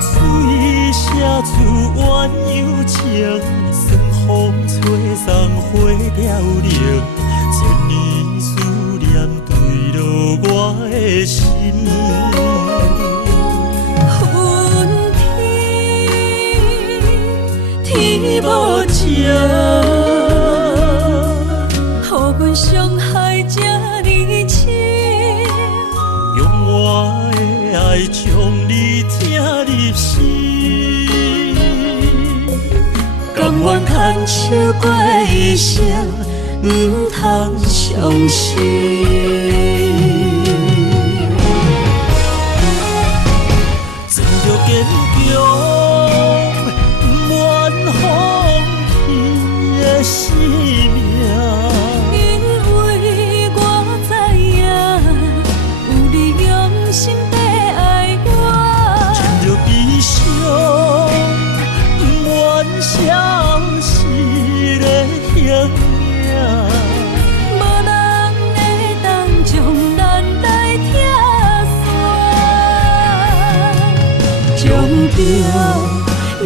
水写出怨幽情，酸风吹送花凋零，千年思念坠落我的心。天无情，予阮伤害这呢深，用我的爱将你听入心，甘愿牵手过一生，不通伤心。装着坚强。生命，因为我知影，有你用心在爱我，穿着悲伤，不愿消失的形影，无人会当将咱来拆散，将着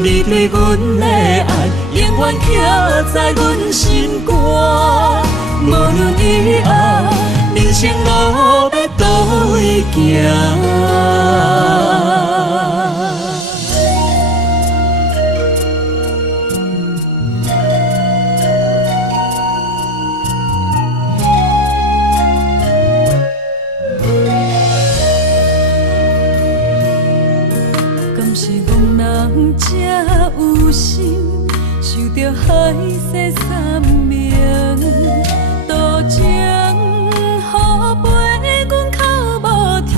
你对阮的爱。永远刻在阮心肝，无论以后人生路要倒位行。敢是憨人才有心？受着海誓山盟，多情予陪阮口无听。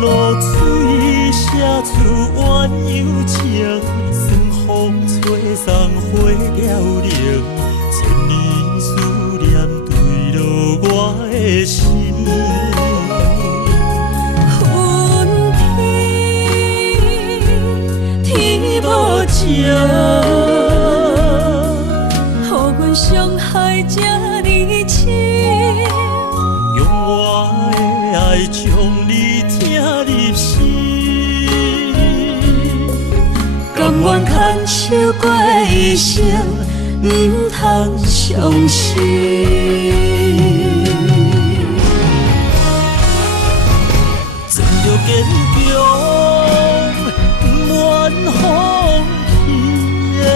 露水写出怨幽情，酸风吹送花凋零，千年思念坠落我的心。无情，予阮伤害这呢深，用我的爱将你听入心，甘愿牵手过一生，不通伤心。装着坚强。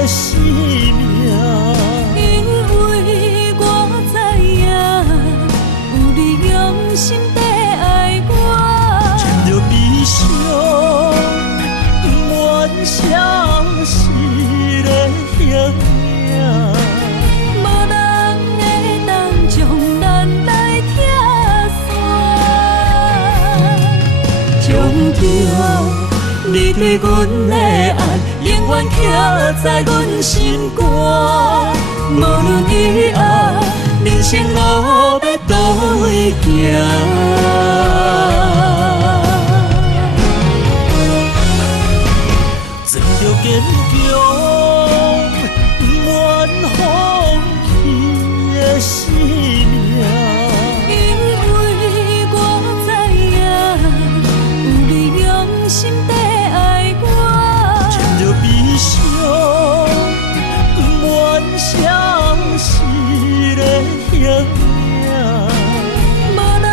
生命，因为我知影，有你用心在爱我，穿着悲伤，不愿消失的形影，无人会当将咱来拆散，将着你对阮的爱。永远刻在阮心肝，无论以后人生路要倒位行。装着坚强，不愿放弃的生命，因为我知影，有你用心在爱我。悲伤，不愿消失的形影，无人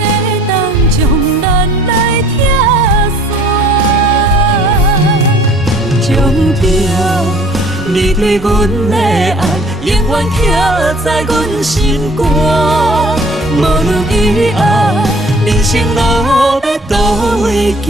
会当将咱来拆散，将着你对阮的爱，永远刻在阮心肝，无论以后人生路要倒位行。